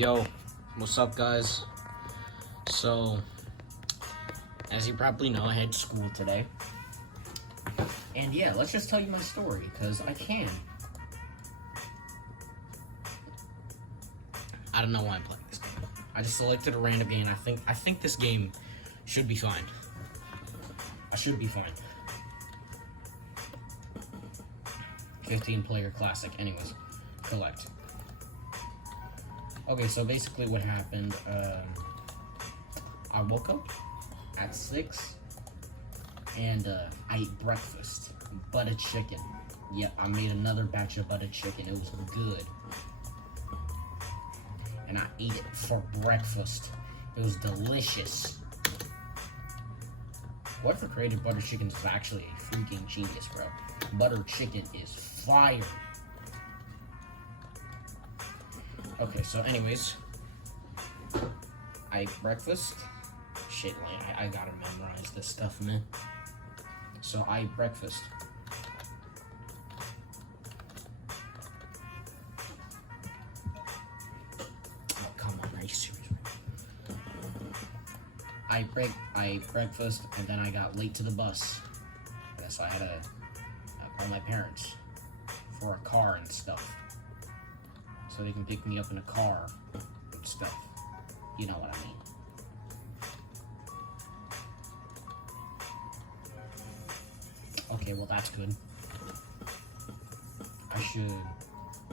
Yo, what's up, guys? So, as you probably know, I had school today. And yeah, let's just tell you my story, because I can. I don't know why I'm playing this game. I just selected a random game. I think this game should be fine. I should be fine. 15-player classic. Anyways, collect. Okay, so basically what happened, I woke up at 6, and I ate breakfast. Buttered chicken. Yep, I made another batch of buttered chicken. It was good. And I ate it for breakfast. It was delicious. Whoever created butter chicken is actually a freaking genius, bro. Butter chicken is fire. Okay, so anyways, I ate breakfast. Shit, man, I gotta memorize this stuff, man. So I ate breakfast. Oh, come on, are you serious? I ate breakfast, and then I got late to the bus. So I had to call my parents for a car and stuff. So they can pick me up in a car and stuff. You know what I mean. Okay, well that's good. I should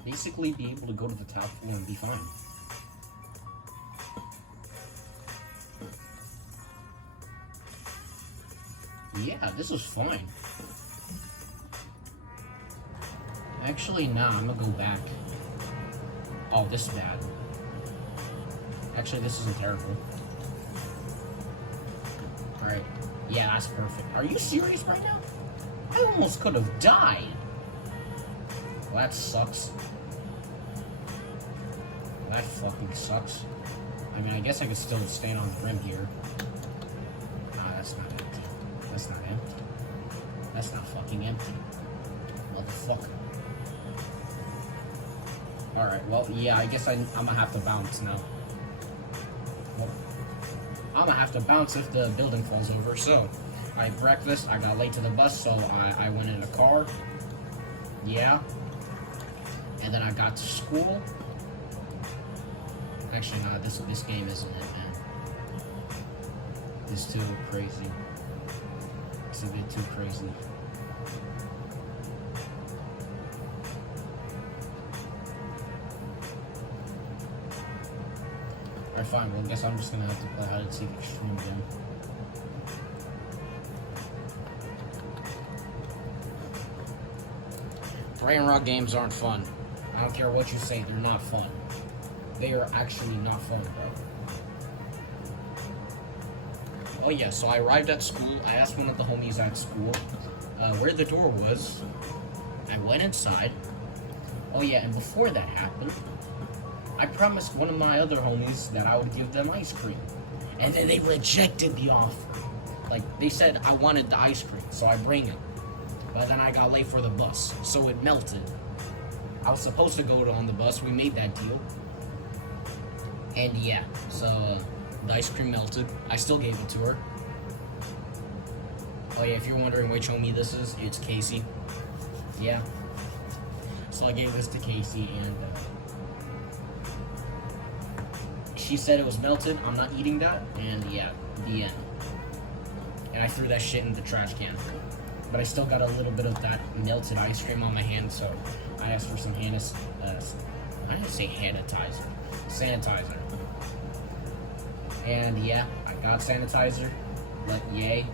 basically be able to go to the top floor and be fine. Yeah, this is fine. Actually, nah, I'm gonna go back. Oh, this is bad. Actually, this isn't terrible. Alright. Yeah, that's perfect. Are you serious right now? I almost could have died. Well, that sucks. That fucking sucks. I mean, I guess I could still stand on the rim here. Nah, that's not empty. That's not empty. That's not fucking empty. Motherfucker. Alright, well, yeah, I guess I'm gonna have to bounce now. Well, I'm gonna have to bounce if the building falls over. So, I had breakfast, I got late to the bus, so I went in a car. Yeah. And then I got to school. Actually, no, this game isn't it, man. It's too crazy. It's a bit too crazy. Alright, fine. Well, I guess I'm just gonna have to play hide and seek extreme again. Brain rot games aren't fun. I don't care what you say, they're not fun. They are actually not fun, bro. Oh yeah, so I arrived at school. I asked one of the homies at school where the door was. I went inside. Oh yeah, and before that happened, I promised one of my other homies that I would give them ice cream. And then they rejected the offer. Like, they said I wanted the ice cream, so I bring it. But then I got late for the bus, so it melted. I was supposed to go on the bus, we made that deal. And yeah, so the ice cream melted. I still gave it to her. Oh yeah, if you're wondering which homie this is, it's Casey. Yeah. So I gave this to Casey, and she said it was melted. I'm not eating that, and yeah, the end. And I threw that shit in the trash can. But I still got a little bit of that melted ice cream on my hand, so I asked for some I didn't say sanitizer. And yeah, I got sanitizer. But yay.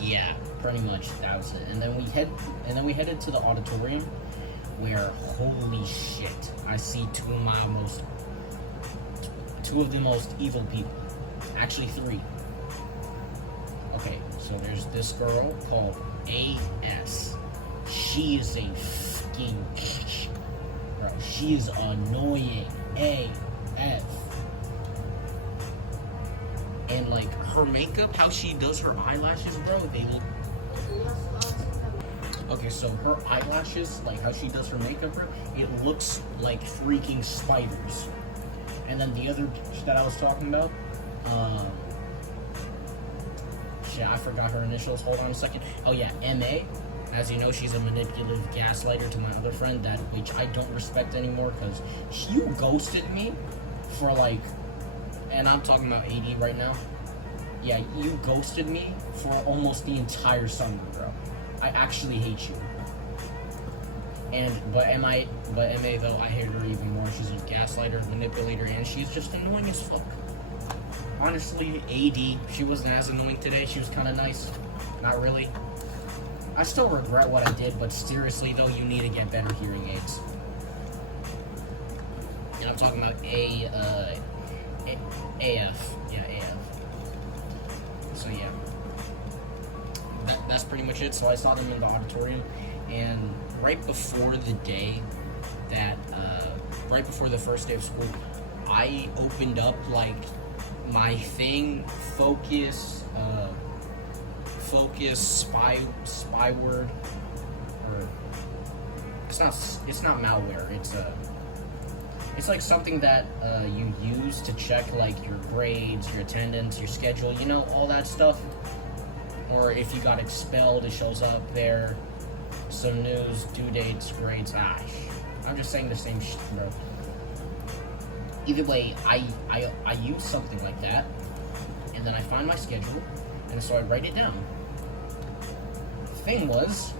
Yeah, pretty much that was it. And then we headed to the auditorium, where holy shit, I see two of the most evil people. Actually 3. Okay, so there's this girl called AS. She is a fucking bro. She is annoying AF. And like her makeup, how she does her eyelashes, bro, they look. Okay, so her eyelashes, like how she does her makeup, bro, it looks like freaking spiders. And then the other that I was talking about, shit, I forgot her initials. Hold on a second. Oh yeah, M.A. As you know, she's a manipulative gaslighter to my other friend, that which I don't respect anymore, because you ghosted me for like, and I'm talking about AD right now. Yeah, you ghosted me for almost the entire summer, bro. I actually hate you. But MA though, I hate her even more. She's a gaslighter, manipulator, and she's just annoying as fuck. Honestly, AD, she wasn't as annoying today. She was kind of nice. Not really. I still regret what I did, but seriously though, you need to get better hearing aids. And I'm talking about AF. Yeah, AF. So yeah. That's pretty much it. So I saw them in the auditorium, and right before the day that, right before the first day of school, I opened up like my thing, focus spyward, or it's not malware. It's like something that you use to check like your grades, your attendance, your schedule, you know, all that stuff. Or if you got expelled, it shows up there. Some news, due dates, grades. I'm just saying the same shit, bro. Either way, I use something like that, and then I find my schedule, and so I write it down. The thing was,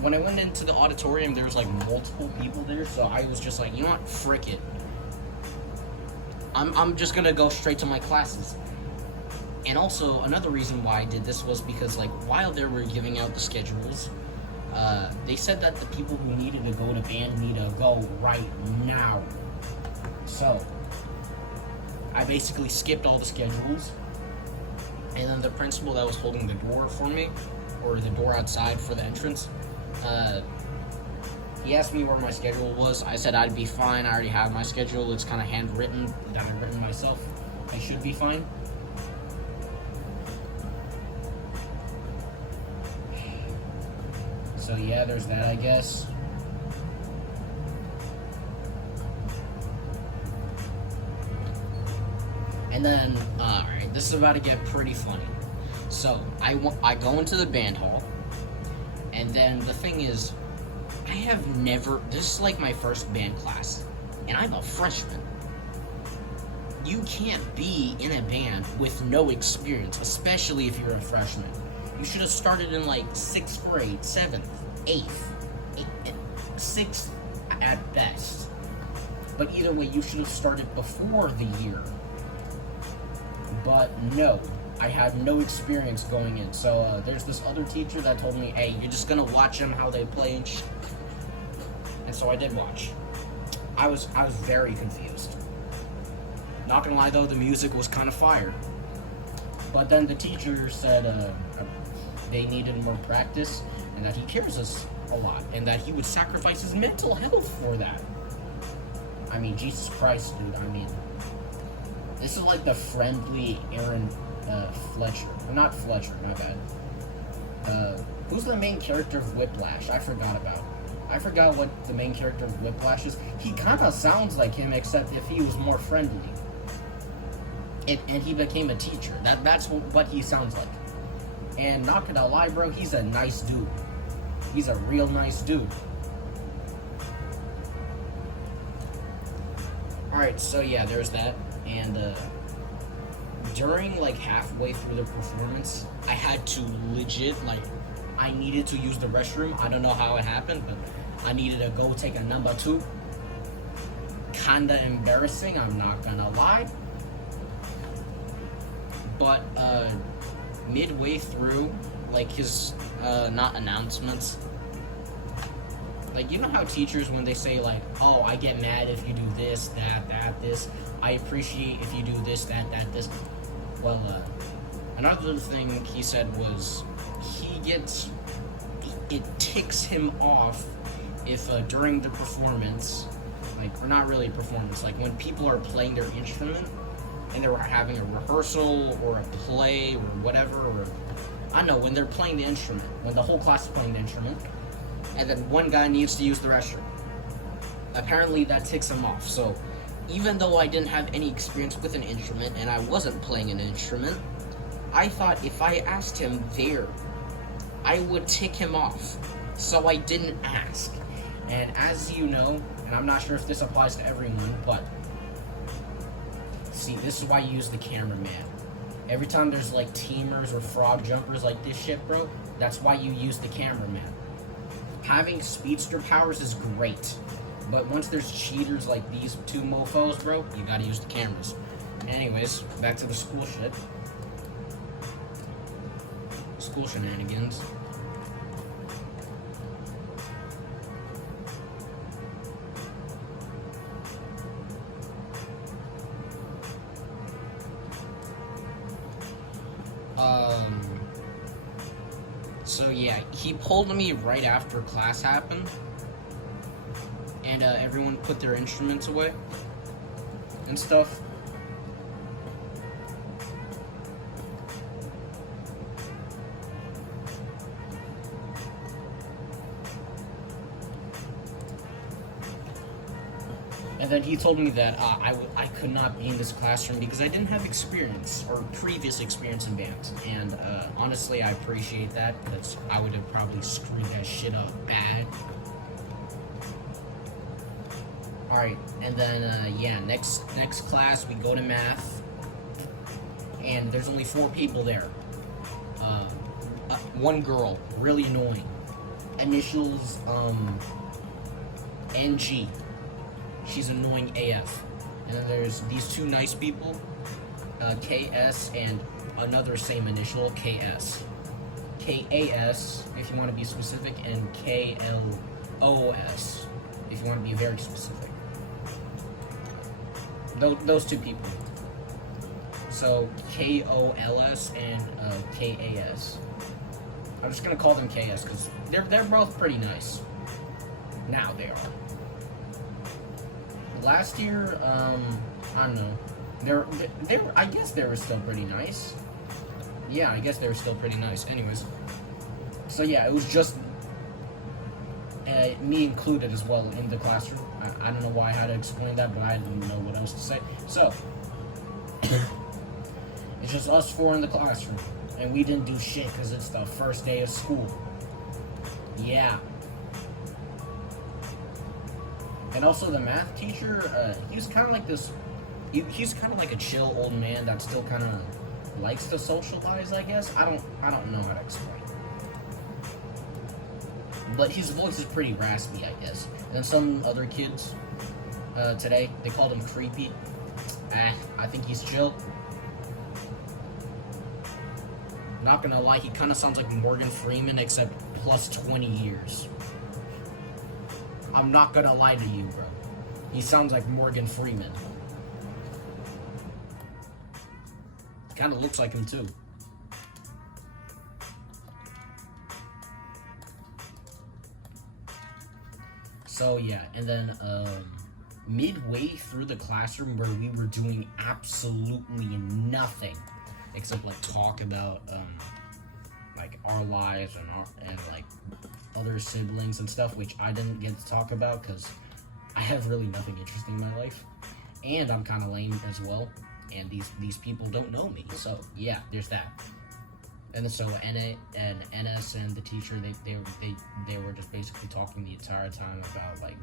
when I went into the auditorium, there was like multiple people there, so I was just like, you know what, frick it. I'm just gonna go straight to my classes. And also, another reason why I did this was because, like, while they were giving out the schedules, they said that the people who needed to go to band need to go right now. So, I basically skipped all the schedules, and then the principal that was holding the door for me, or the door outside for the entrance, he asked me where my schedule was. I said I'd be fine. I already have my schedule. It's kind of handwritten, that I've written myself. I should be fine. So yeah, there's that, I guess. And then, alright, this is about to get pretty funny. So, I go into the band hall, and then the thing is, I have never, this is like my first band class, and I'm a freshman. You can't be in a band with no experience, especially if you're a freshman. You should have started in like 6th grade, 7th, 8th, 6th at best. But either way, you should have started before the year. But no, I had no experience going in. So there's this other teacher that told me, hey, you're just gonna watch them how they play and shit. And so I did watch. I was very confused. Not gonna lie though, the music was kind of fire. But then the teacher said they needed more practice, and that he cares us a lot, and that he would sacrifice his mental health for that. I mean, Jesus Christ, dude. I mean, this is like the friendly Aaron Fletcher. Or not Fletcher, my bad. Who's the main character of Whiplash? I forgot what the main character of Whiplash is. He kind of sounds like him, except if he was more friendly. And he became a teacher. That's what he sounds like. And not gonna lie, bro, he's a nice dude. He's a real nice dude. Alright, so yeah, there's that. And during like halfway through the performance, I had to legit, like, I needed to use the restroom. I don't know how it happened, but I needed to go take a number 2. Kinda embarrassing, I'm not gonna lie. But midway through, like, his not announcements, like, you know how teachers, when they say like, oh, I get mad if you do this, that, this, I appreciate if you do this, that, this. Well, another thing he said was it ticks him off if during the performance, like, or not really a performance, like when people are playing their instrument and they're having a rehearsal or a play or whatever, or I don't know, when they're playing the instrument, when the whole class is playing the instrument, and then one guy needs to use the restroom. Apparently that ticks him off. So even though I didn't have any experience with an instrument and I wasn't playing an instrument, I thought if I asked him there, I would tick him off. So I didn't ask. And as you know, and I'm not sure if this applies to everyone, but see, this is why you use the cameraman. Every time there's like teamers or frog jumpers like this shit, bro, that's why you use the cameraman. Having speedster powers is great, but once there's cheaters like these two mofos, bro, you gotta use the cameras. Anyways, back to the school shit. School shenanigans. So yeah, he pulled me right after class happened, and everyone put their instruments away and stuff. And then he told me that I could not be in this classroom because I didn't have experience or previous experience in band. And honestly, I appreciate that because I would have probably screwed that shit up bad. Alright, and then, yeah, next class we go to math. And there's only 4 people there. One girl, really annoying. Initials, NG. She's annoying AF. And then there's these 2 nice people, KS and another same initial, KS. KAS, if you want to be specific, and KLOS, if you want to be very specific. Those 2 people. So, KOLS and KAS. I'm just going to call them KS because they're both pretty nice. Now they are. Last year, I don't know. I guess they were still pretty nice. Yeah, I guess they were still pretty nice. Anyways, so yeah, it was just me included as well in the classroom. I don't know why I had to explain that, but I didn't know what else to say. So it's just us 4 in the classroom, and we didn't do shit because it's the first day of school. Yeah. And also the math teacher, he's kind of like this, he's kind of like a chill old man that still kind of likes to socialize, I guess. I don't know how to explain. But his voice is pretty raspy, I guess. And then some other kids, today, they called him creepy. I think he's chill. Not gonna lie, he kind of sounds like Morgan Freeman, except plus 20 years. I'm not gonna lie to you, bro. He sounds like Morgan Freeman. Kinda looks like him, too. So, yeah, and then, midway through the classroom where we were doing absolutely nothing except, like, talk about, like, our lives and like, other siblings and stuff, which I didn't get to talk about because I have really nothing interesting in my life, and I'm kind of lame as well, and these people don't know me, so yeah, there's that. And so NS and the teacher, they were just basically talking the entire time about like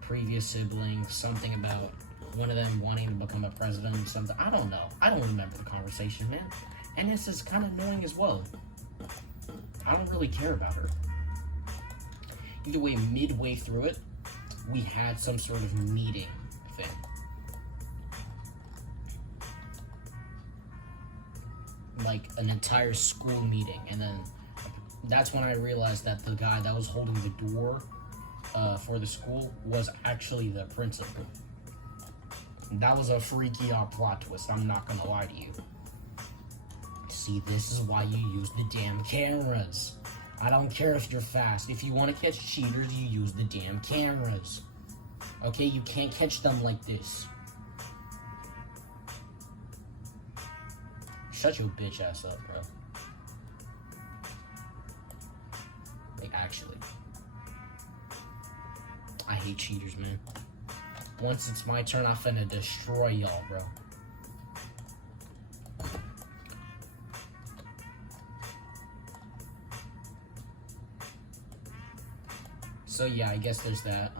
previous siblings, something about one of them wanting to become a president, something, I don't know, I don't remember the conversation, man. And this is kind of annoying as well. I don't really care about her. Either way, midway through it, we had some sort of meeting thing. Like an entire school meeting, and then that's when I realized that the guy that was holding the door for the school was actually the principal. That was a freaky plot twist, I'm not gonna lie to you. See, this is why you use the damn cameras. I don't care if you're fast. If you want to catch cheaters, you use the damn cameras. Okay, you can't catch them like this. Shut your bitch ass up, bro. Like, actually. hate cheaters, man. Once it's my turn, I'm finna destroy y'all, bro. So yeah, I guess there's that.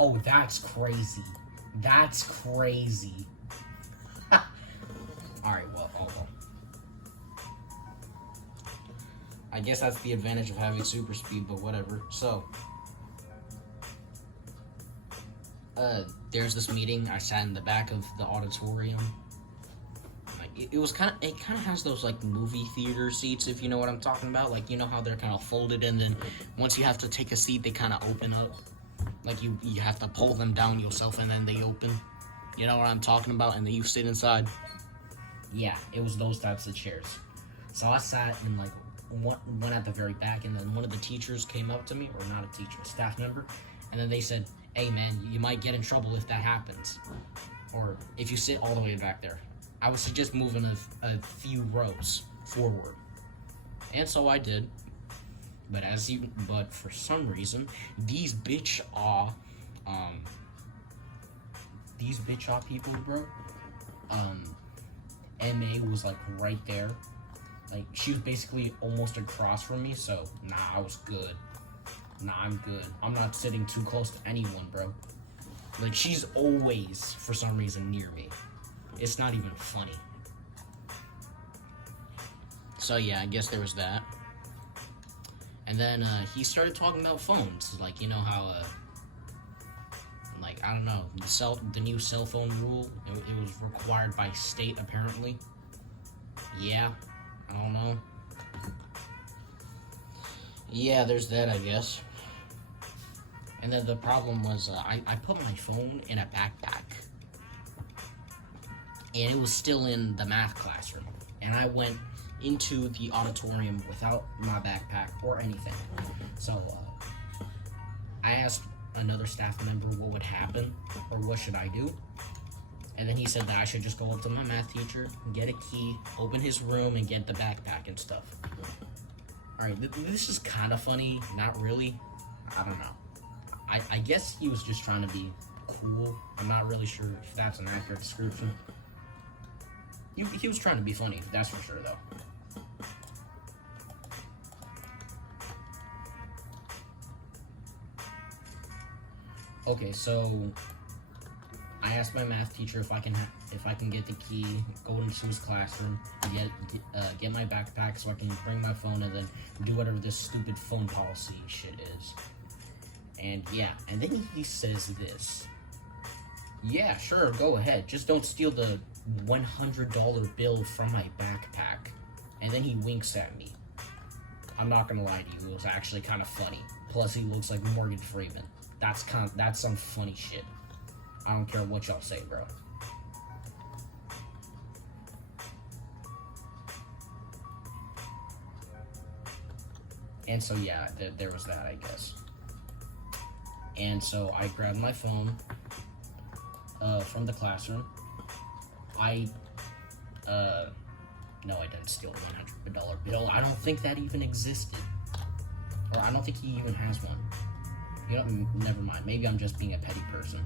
Oh, that's crazy. That's crazy. Alright, well, hold on. I guess that's the advantage of having super speed, but whatever. So, there's this meeting. I sat in the back of the auditorium. Like, it was kind of has those, like, movie theater seats, if you know what I'm talking about. Like, you know how they're kind of folded, and then once you have to take a seat, they kind of open up. Like, you have to pull them down yourself, and then they open. You know what I'm talking about? And then you sit inside. Yeah, it was those types of chairs. So I sat in, like, one at the very back, and then one of the teachers came up to me, or not a teacher, a staff member, and then they said, hey man, you might get in trouble if that happens, or if you sit all the way back there. I would suggest moving a few rows forward, and so I did. But for some reason, these bitch aw people, bro. MA was like right there. Like, she was basically almost across from me, so, nah, I was good. Nah, I'm good. I'm not sitting too close to anyone, bro. Like, she's always, for some reason, near me. It's not even funny. So, yeah, I guess there was that. And then, he started talking about phones. Like, you know how, like, I don't know, the new cell phone rule, it was required by state, apparently. Yeah. I don't know. Yeah, there's that, I guess. And then the problem was, I put my phone in a backpack. And it was still in the math classroom. And I went into the auditorium without my backpack or anything. So, I asked another staff member what would happen, or what should I do. And then he said that I should just go up to my math teacher, get a key, open his room, and get the backpack and stuff. Alright, this is kind of funny. Not really. I don't know. I guess he was just trying to be cool. I'm not really sure if that's an accurate description. He was trying to be funny, that's for sure, though. Okay, so I asked my math teacher if I can get the key, go into his classroom, get my backpack so I can bring my phone, and then do whatever this stupid phone policy shit is. And yeah, and then he says this. Yeah, sure, go ahead. Just don't steal the $100 bill from my backpack. And then he winks at me. I'm not gonna lie to you, it was actually kind of funny. Plus, he looks like Morgan Freeman. That's some funny shit. I don't care what y'all say, bro. And so, yeah, there was that, I guess. And so I grabbed my phone from the classroom. No, I didn't steal a $100 bill. I don't think that even existed. Or I don't think he even has one. You know, never mind. Maybe I'm just being a petty person.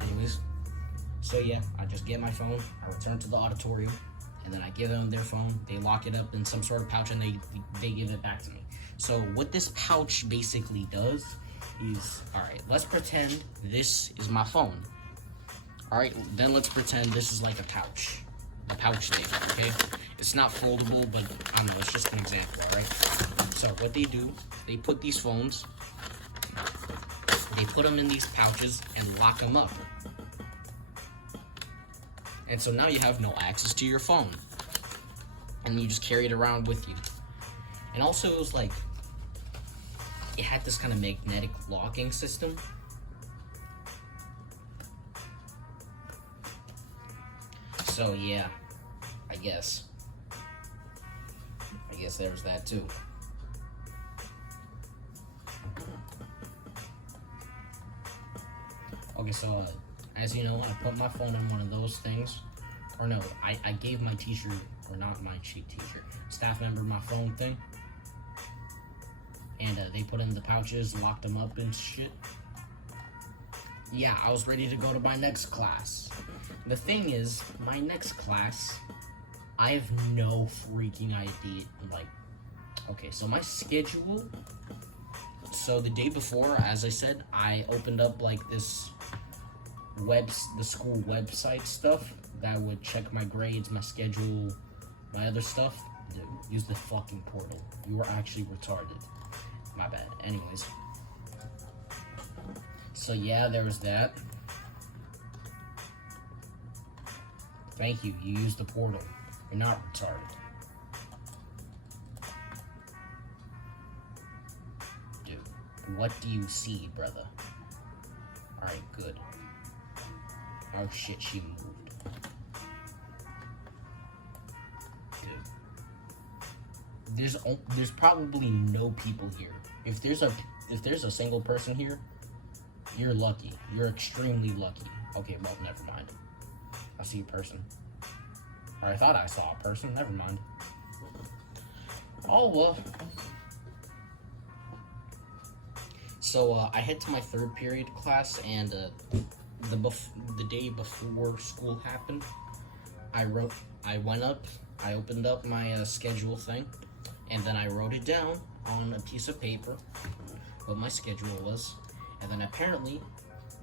Anyways, so yeah, I just get my phone, I return to the auditorium, and then I give them their phone, they lock it up in some sort of pouch, and they give it back to me. So what this pouch basically does is, alright, let's pretend this is my phone. Alright, then let's pretend this is like a pouch thing, okay? It's not foldable, but I don't know, it's just an example, alright? So what they do, they put these phones, they put them in these pouches and lock them up. And so now you have no access to your phone. And you just carry it around with you. And also it was like, it had this kind of magnetic locking system. So yeah, I guess there's that too. Okay, so as you know, I put my phone in one of those things. Or no, I gave my teacher, or not my cheap teacher, staff member my phone thing. and they put in the pouches, locked them up and shit. Yeah, I was ready to go to my next class. The thing is, my next class, I have no freaking idea. Like, okay, so my schedule. So the day before, as I said, I opened up like this the school website stuff that would check my grades, my schedule, my other stuff. Dude, use the fucking portal. You were actually retarded. My bad. Anyways. So yeah, there was that. Thank you. You used the portal. You're not retarded. Dude, what do you see, brother? Alright, good. Oh shit, she moved. Dude. There's probably no people here. If there's a single person here, you're lucky. You're extremely lucky. Okay, well, never mind. I see a person. Or I thought I saw a person. Never mind. Oh, well. So, I head to my third period class, and the day before school happened, I went up, I opened up my schedule thing, and then I wrote it down on a piece of paper, what my schedule was. And then apparently,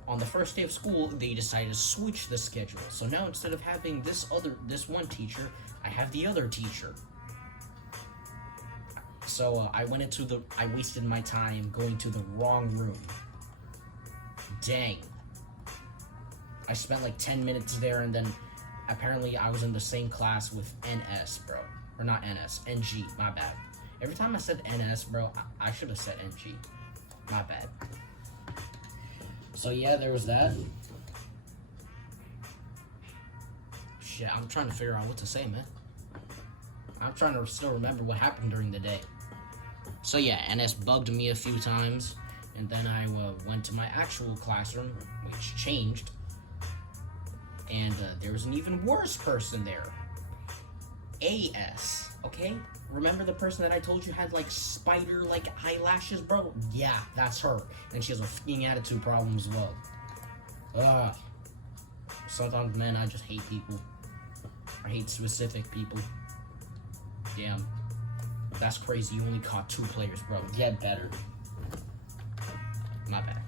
on the first day of school, they decided to switch the schedule. So now instead of having this one teacher, I have the other teacher. So I wasted my time going to the wrong room. Dang. I spent like 10 minutes there, and then apparently I was in the same class with NS, bro. Or not NS, NG, my bad. Every time I said NS, bro, I should have said NG. My bad. So yeah, there was that. Shit, I'm trying to figure out what to say, man. I'm trying to still remember what happened during the day. So yeah, NS bugged me a few times, and then I went to my actual classroom, which changed, and there was an even worse person there. AS, okay? Remember the person that I told you had like spider like eyelashes, bro? Yeah, that's her. And she has a fucking attitude problem as well. Sometimes, man, I just hate people. I hate specific people. Damn. That's crazy. You only caught 2 players, bro. Get better. My bad.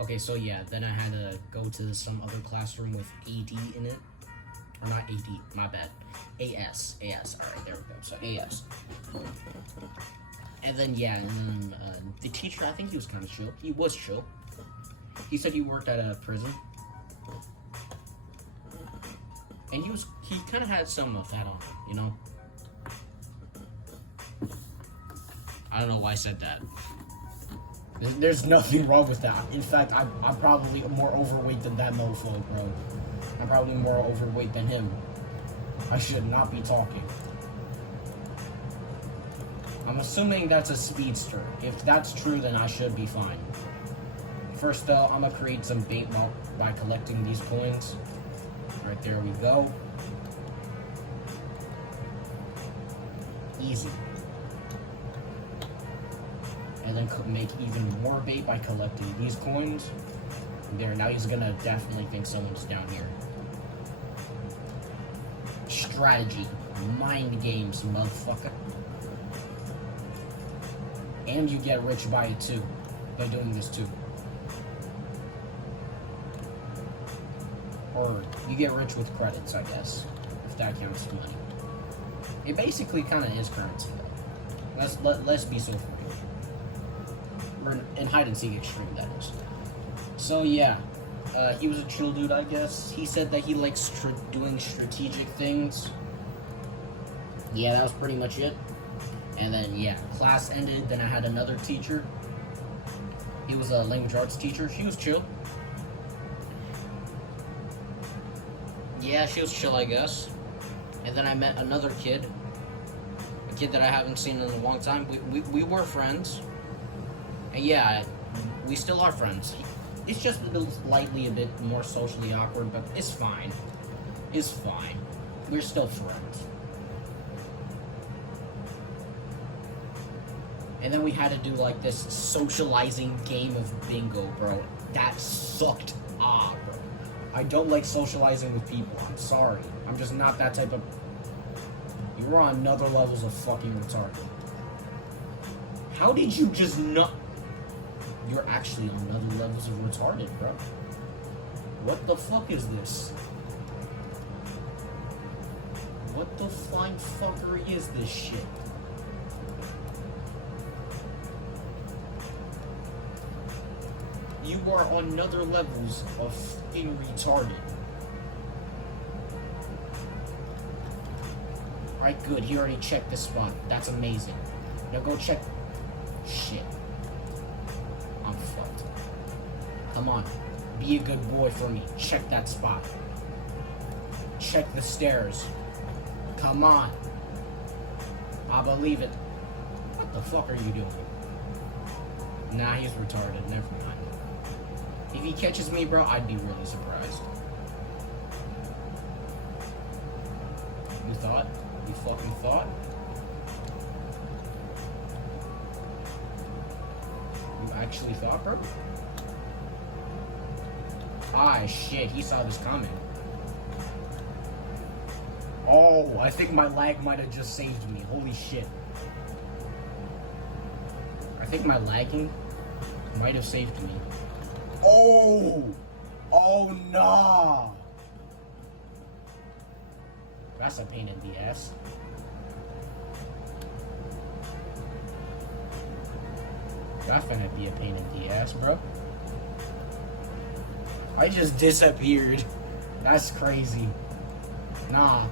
Okay, so yeah, then I had to go to some other classroom with AD in it. Or not AD, my bad. AS. Alright, there we go. So AS. And then, yeah, and then the teacher, I think he was kind of chill. He was chill. He said he worked at a prison. And he kind of had some of that on him, you know? I don't know why I said that. There's nothing wrong with that. In fact, I'm probably more overweight than that mofo, bro. I'm probably more overweight than him. I should not be talking. I'm assuming that's a speedster. If that's true, then I should be fine. First, though, I'm gonna create some bait by collecting these coins. Right there we go. Easy. And then make even more bait by collecting these coins. There, now he's gonna definitely think someone's down here. Strategy. Mind games, motherfucker. And you get rich by it too. By doing this too. Or you get rich with credits, I guess. If that counts as money. It basically kind of is currency though. Let's be so free. Or in hide and seek extreme, that is. So yeah, he was a chill dude, I guess. He said that he likes doing strategic things. Yeah, that was pretty much it. And then yeah, class ended. Then I had another teacher. He was a language arts teacher. She was chill. Yeah, she was chill, I guess. And then I met another kid. A kid that I haven't seen in a long time. We were friends. And yeah, we still are friends. It's just slightly a bit more socially awkward, but it's fine. It's fine. We're still friends. And then we had to do like this socializing game of bingo, bro. That sucked. Bro. I don't like socializing with people. I'm sorry. I'm just not that type of... You're on another levels of fucking retarded. How did you just not... You're actually on other levels of retarded, bro. What the fuck is this? What the flying fuckery is this shit? You are on other levels of fucking retarded. Alright, good. He already checked this spot. That's amazing. Now go check... Shit. I'm fucked. Come on. Be a good boy for me. Check that spot. Check the stairs. Come on. I believe it. What the fuck are you doing? Nah, he's retarded. Never mind. If he catches me, bro, I'd be really surprised. You thought? You fucking thought? You actually thought, bro? Ah, shit, he saw this coming. Oh, I think my lag might have just saved me. Holy shit. I think my lagging might have saved me. Oh! Oh, nah! That's a pain in the ass. That's gonna be a pain in the ass, bro. I just disappeared. That's crazy. Nah.